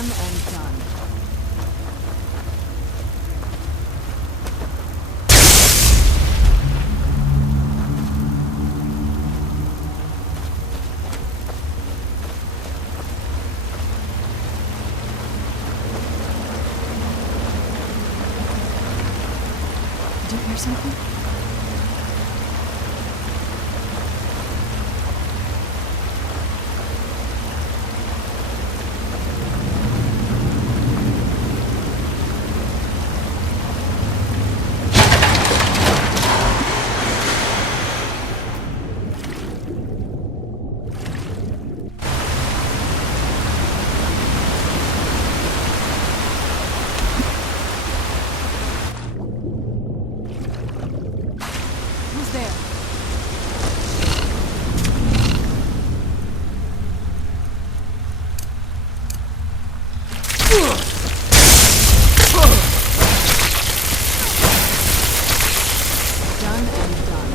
Done and done. Did you hear something? Who's there? Done and done.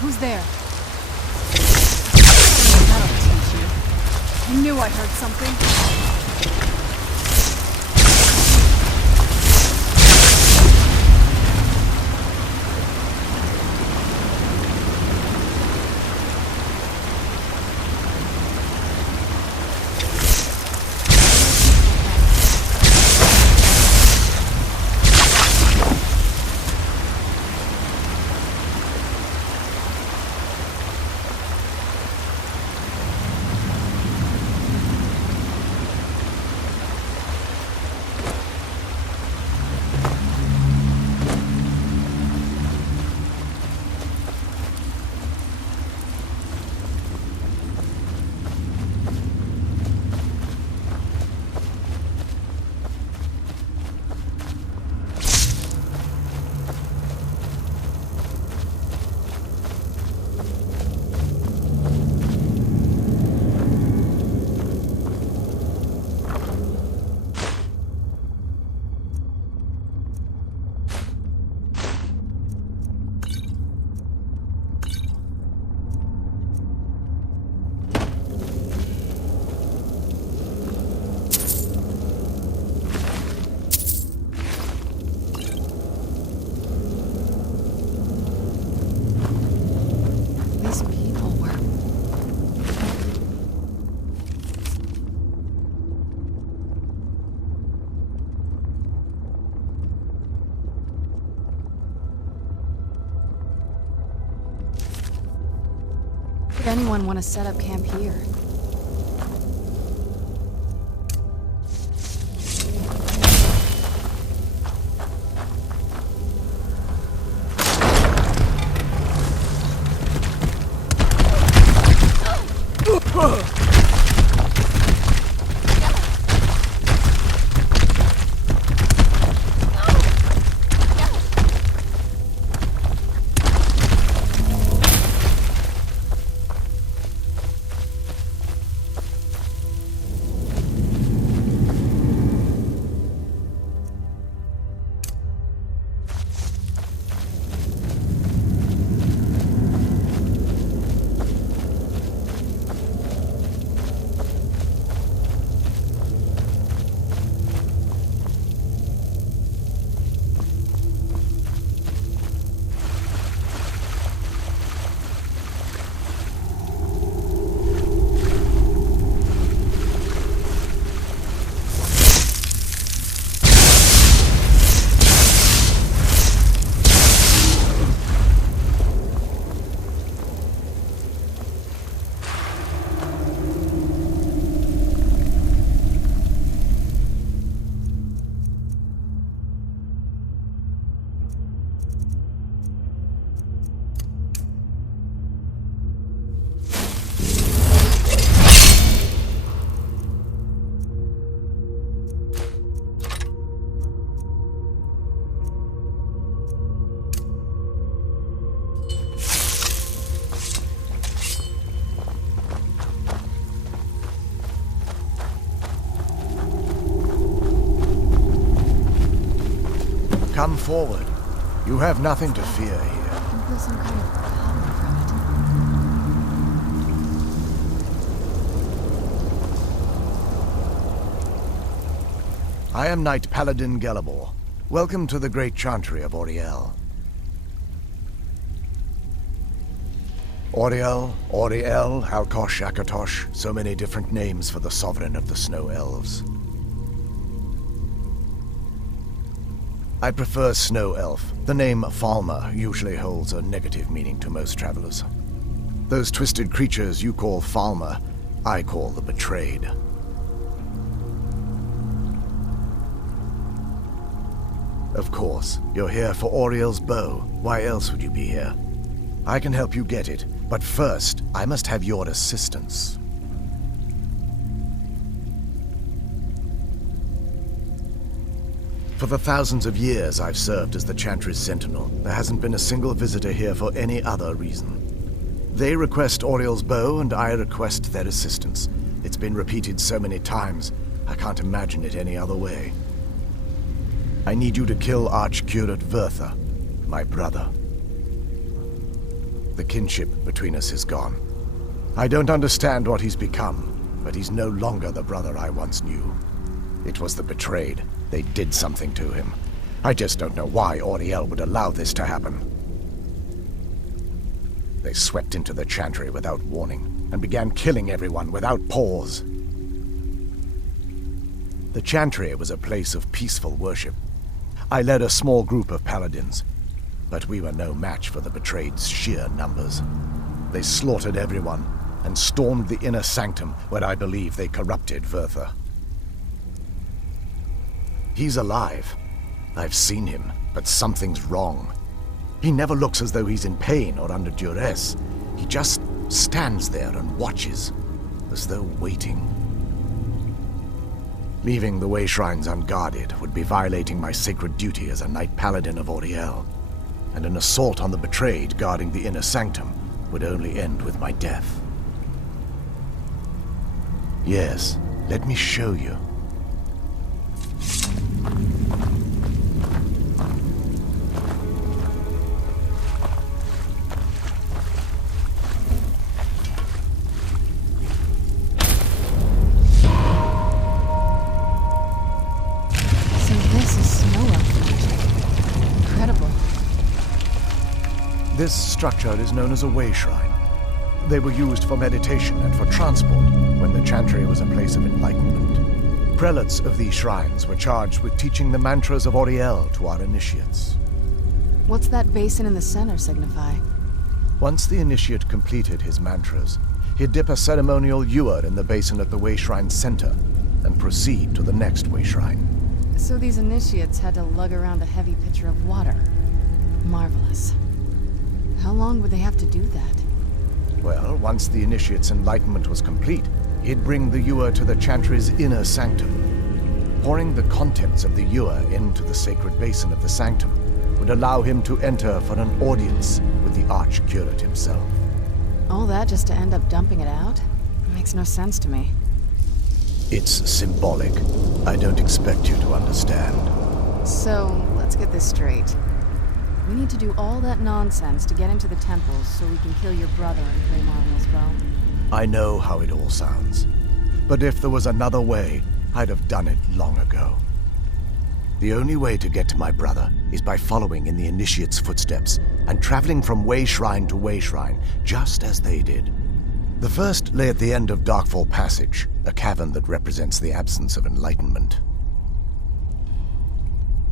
Who's there? That'll teach you. I knew I heard something. These people were... Would anyone want to set up camp here? Come forward. You have nothing to fear here. I feel some kind of power from it. I am Knight Paladin Gelabor. Welcome to the great chantry of Auriel. Auriel, Alkosh, Akatosh, so many different names for the sovereign of the Snow Elves. I prefer Snow Elf. The name Falmer usually holds a negative meaning to most travelers. Those twisted creatures you call Falmer, I call the Betrayed. Of course, you're here for Auriel's bow. Why else would you be here? I can help you get it, but first, I must have your assistance. For the thousands of years I've served as the Chantry's sentinel, there hasn't been a single visitor here for any other reason. They request Auriel's bow, and I request their assistance. It's been repeated so many times, I can't imagine it any other way. I need you to kill Archcurate Vertha, my brother. The kinship between us is gone. I don't understand what he's become, but he's no longer the brother I once knew. It was the Betrayed. They did something to him. I just don't know why Auriel would allow this to happen. They swept into the Chantry without warning, and began killing everyone without pause. The Chantry was a place of peaceful worship. I led a small group of paladins, but we were no match for the Betrayed's sheer numbers. They slaughtered everyone, and stormed the inner sanctum where I believe they corrupted Vertha. He's alive. I've seen him, but something's wrong. He never looks as though he's in pain or under duress. He just stands there and watches, as though waiting. Leaving the way shrines unguarded would be violating my sacred duty as a Knight Paladin of Auriel, and an assault on the Betrayed guarding the inner sanctum would only end with my death. Yes, let me show you. This structure is known as a way shrine. They were used for meditation and for transport when the Chantry was a place of enlightenment. Prelates of these shrines were charged with teaching the mantras of Auriel to our initiates. What's that basin in the center signify? Once the initiate completed his mantras, he'd dip a ceremonial ewer in the basin at the way shrine's center and proceed to the next way shrine. So these initiates had to lug around a heavy pitcher of water. Marvelous. How long would they have to do that? Well, once the initiate's enlightenment was complete, he'd bring the ewer to the Chantry's inner sanctum. Pouring the contents of the ewer into the sacred basin of the sanctum would allow him to enter for an audience with the Archcurate himself. All that just to end up dumping it out? It makes no sense to me. It's symbolic. I don't expect you to understand. So, let's get this straight. We need to do all that nonsense to get into the temples so we can kill your brother and claim Auriel's bow. I know how it all sounds. But if there was another way, I'd have done it long ago. The only way to get to my brother is by following in the initiate's footsteps and traveling from way shrine to way shrine, just as they did. The first lay at the end of Darkfall Passage, a cavern that represents the absence of enlightenment.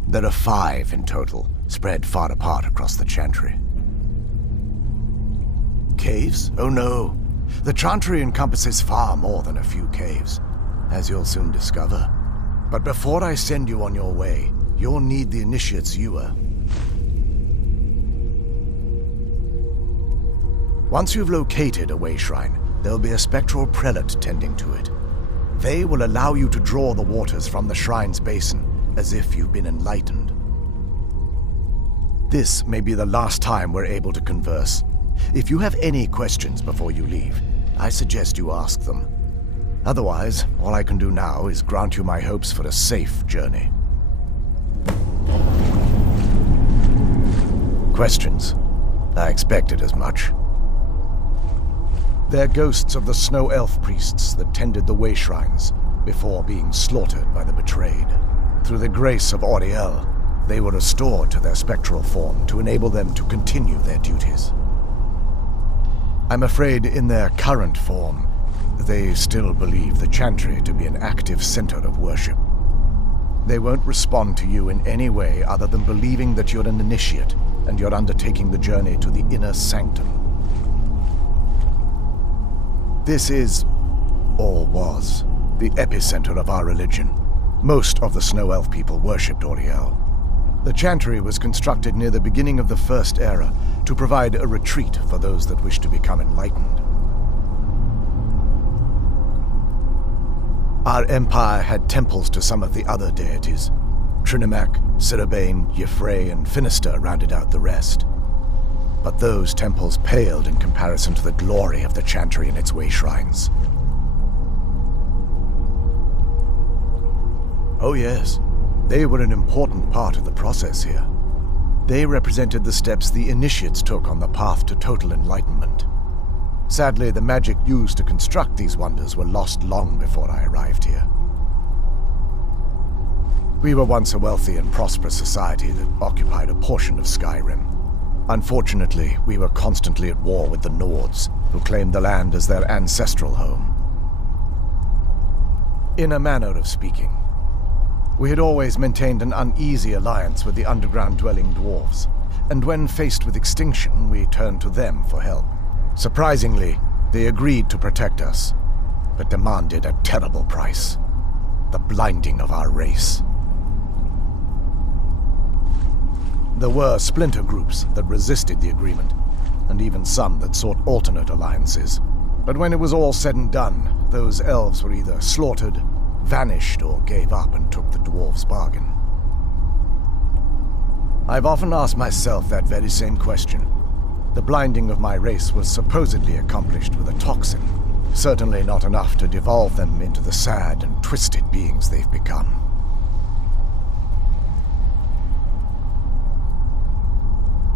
There are 5 in total, spread far apart across the Chantry. Caves? Oh no. The Chantry encompasses far more than a few caves, as you'll soon discover. But before I send you on your way, you'll need the initiate's ewer. Once you've located a way shrine, there'll be a spectral prelate tending to it. They will allow you to draw the waters from the shrine's basin, as if you've been enlightened. This may be the last time we're able to converse. If you have any questions before you leave, I suggest you ask them. Otherwise, all I can do now is grant you my hopes for a safe journey. Questions? I expected as much. They're ghosts of the snow elf priests that tended the way shrines before being slaughtered by the betrayed. Through the grace of Auriel, they were restored to their spectral form to enable them to continue their duties. I'm afraid in their current form, they still believe the Chantry to be an active center of worship. They won't respond to you in any way other than believing that you're an initiate and you're undertaking the journey to the inner sanctum. This is, or was, the epicenter of our religion. Most of the Snow Elf people worshipped Auriel. The Chantry was constructed near the beginning of the First Era to provide a retreat for those that wish to become enlightened. Our empire had temples to some of the other deities. Trinimac, Sirabane, Yefrey, and Finister rounded out the rest. But those temples paled in comparison to the glory of the Chantry and its way shrines. Oh yes, they were an important part of the process here. They represented the steps the initiates took on the path to total enlightenment. Sadly, the magic used to construct these wonders were lost long before I arrived here. We were once a wealthy and prosperous society that occupied a portion of Skyrim. Unfortunately, we were constantly at war with the Nords, who claimed the land as their ancestral home. In a manner of speaking, we had always maintained an uneasy alliance with the underground-dwelling dwarves, and when faced with extinction, we turned to them for help. Surprisingly, they agreed to protect us, but demanded a terrible price: the blinding of our race. There were splinter groups that resisted the agreement, and even some that sought alternate alliances. But when it was all said and done, those elves were either slaughtered, vanished, or gave up and took the dwarves' bargain. I've often asked myself that very same question. The blinding of my race was supposedly accomplished with a toxin, certainly not enough to devolve them into the sad and twisted beings they've become.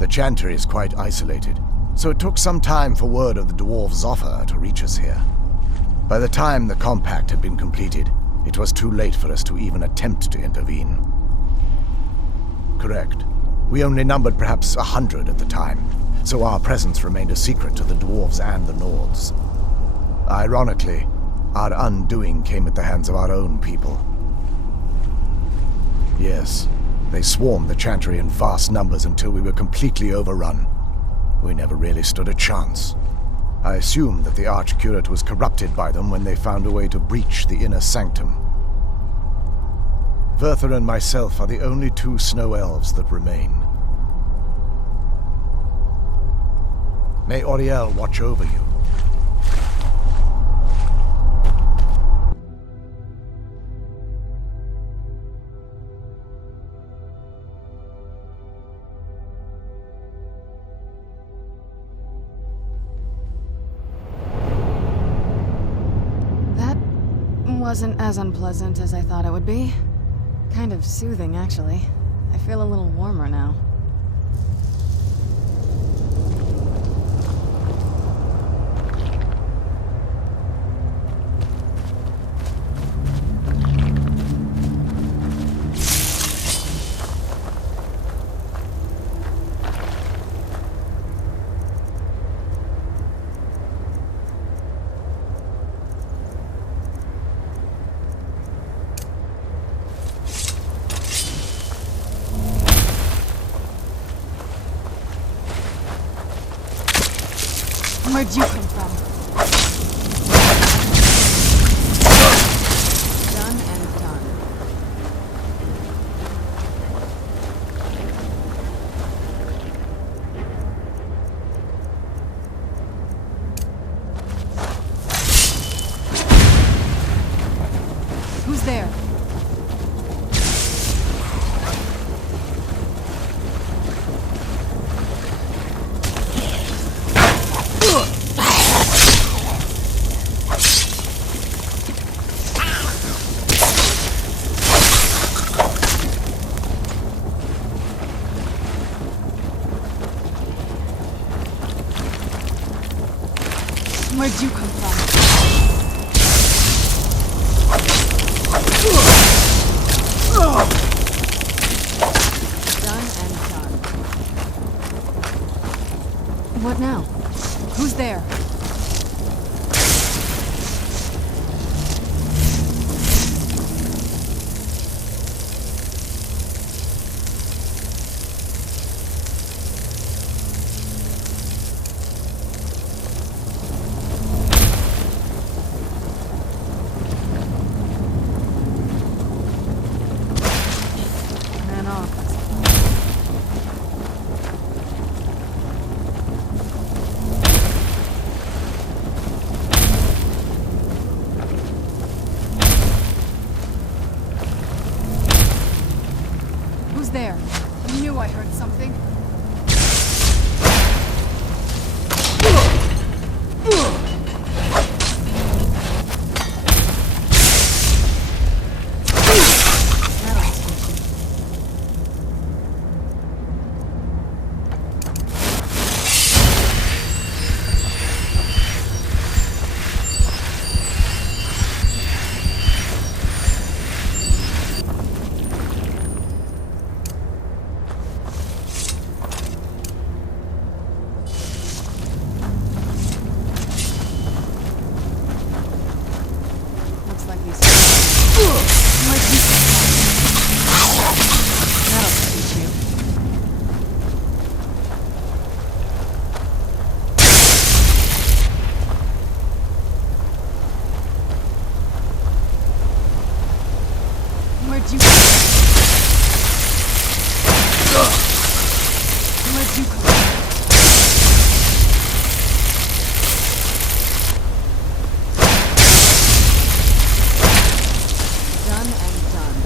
The Chantry is quite isolated, so it took some time for word of the dwarves' offer to reach us here. By the time the compact had been completed, it was too late for us to even attempt to intervene. Correct. We only numbered perhaps 100 at the time, so our presence remained a secret to the dwarves and the Nords. Ironically, our undoing came at the hands of our own people. Yes, they swarmed the Chantry in vast numbers until we were completely overrun. We never really stood a chance. I assume that the Archcurate was corrupted by them when they found a way to breach the inner sanctum. Verther and myself are the only two snow elves that remain. May Auriel watch over you. That wasn't as unpleasant as I thought it would be. Kind of soothing, actually. I feel a little warmer now. Where'd you come from? Done and done. Who's there? Where'd you come from? Done and done. What now? Who's there? Who's there? I knew I heard something. Where'd you come from? Done and done.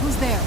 Who's there?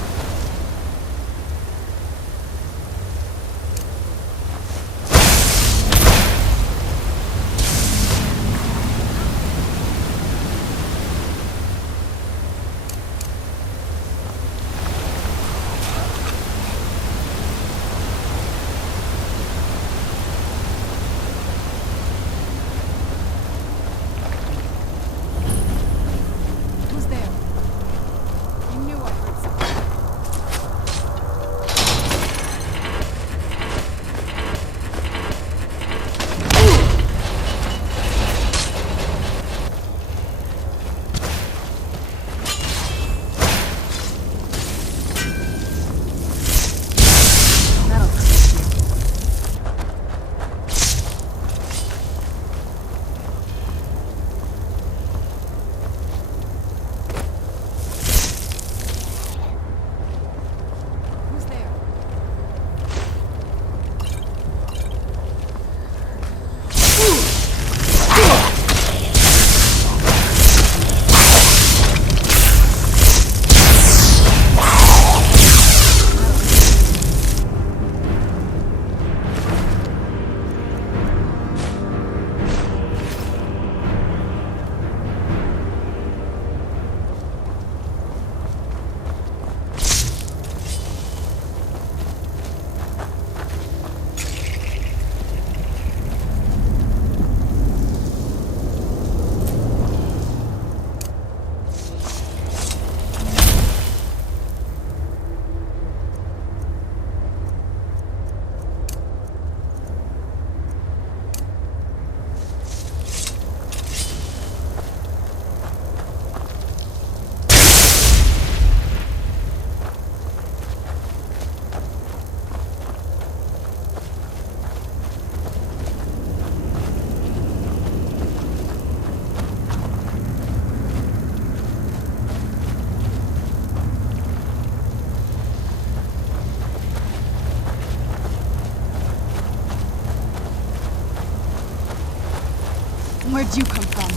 Where'd you come from?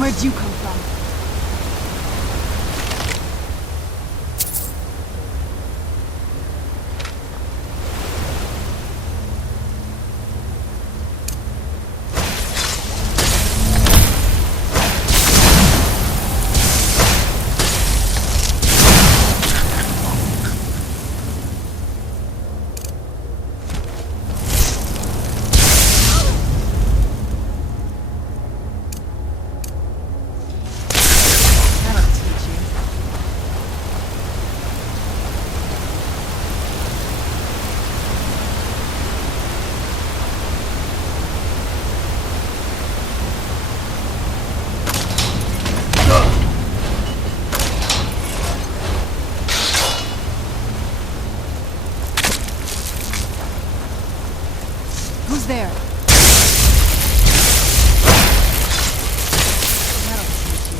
Where'd you come from? Who's there? That'll teach you.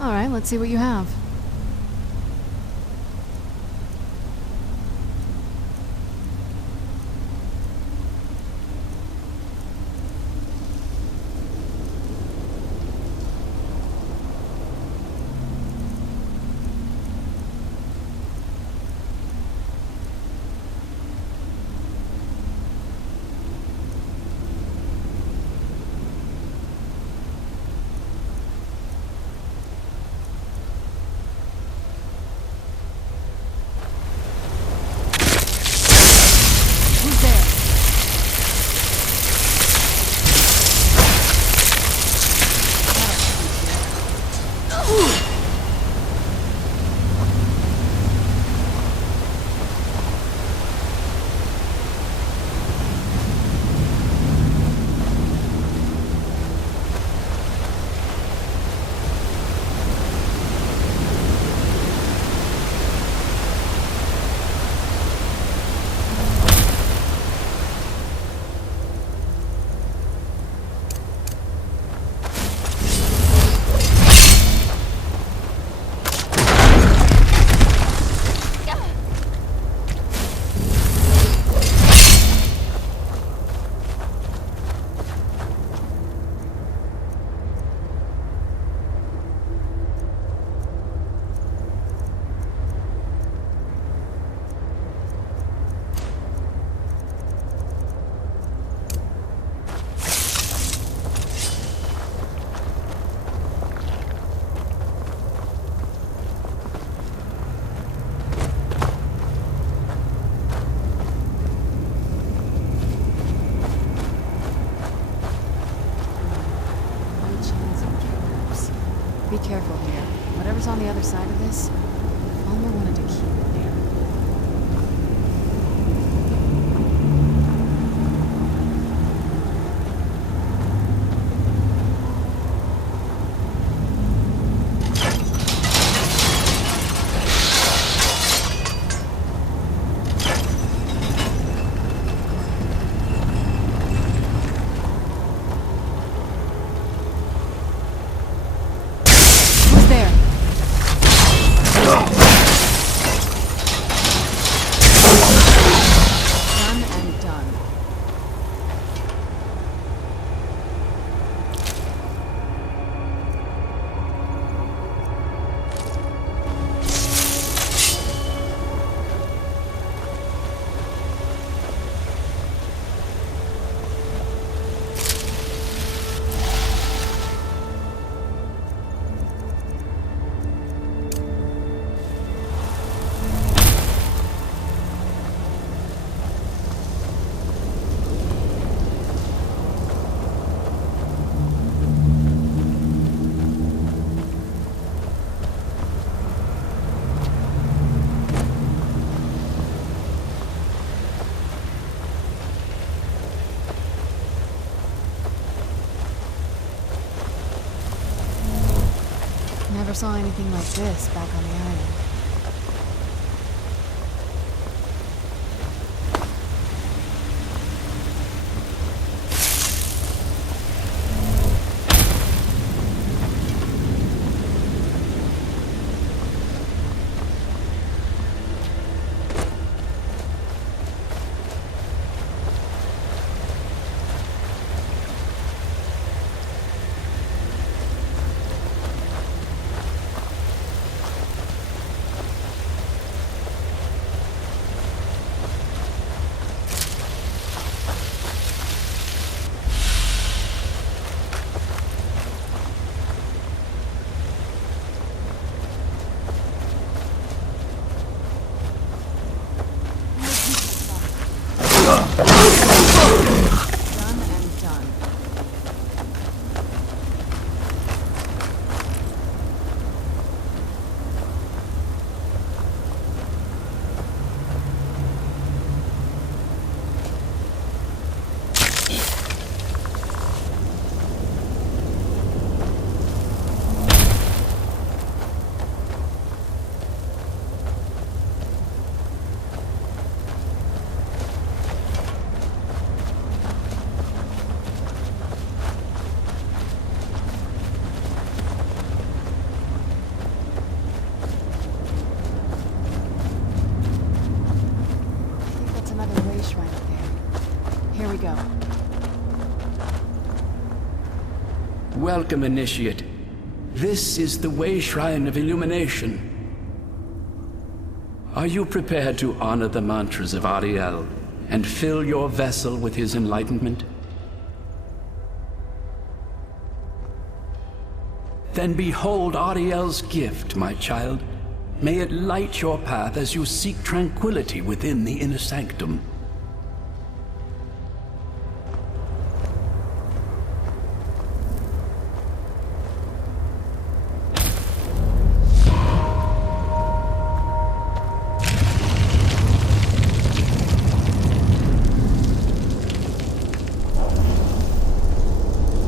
All right, let's see what you have. Be careful here. Whatever's on the other side of this, Alma wanted to keep it there. Never saw anything like this back on the island. Done and done. Here we go. Welcome, Initiate. This is the Way Shrine of Illumination. Are you prepared to honor the mantras of Auriel and fill your vessel with his enlightenment? Then behold Auriel's gift, my child. May it light your path as you seek tranquility within the inner sanctum.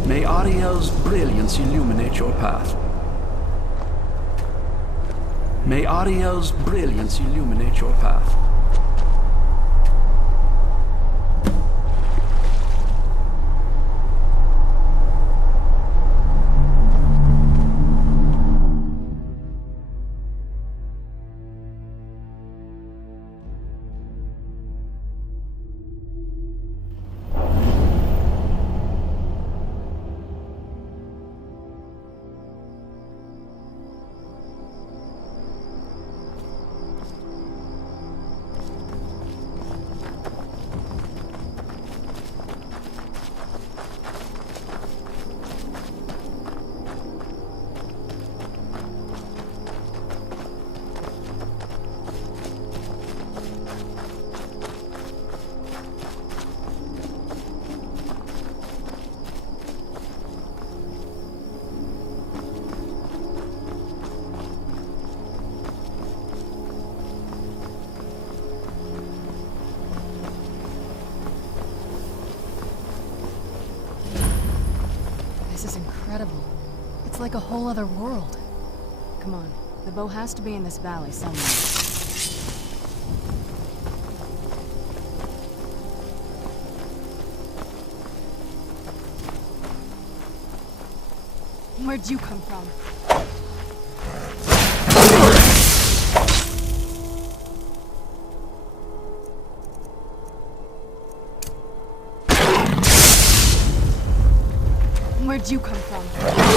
May Auriel's brilliance illuminate your path. May Auriel's brilliance illuminate your path. This is incredible. It's like a whole other world. Come on, the bow has to be in this valley somewhere. Where'd you come from? Where'd you come from?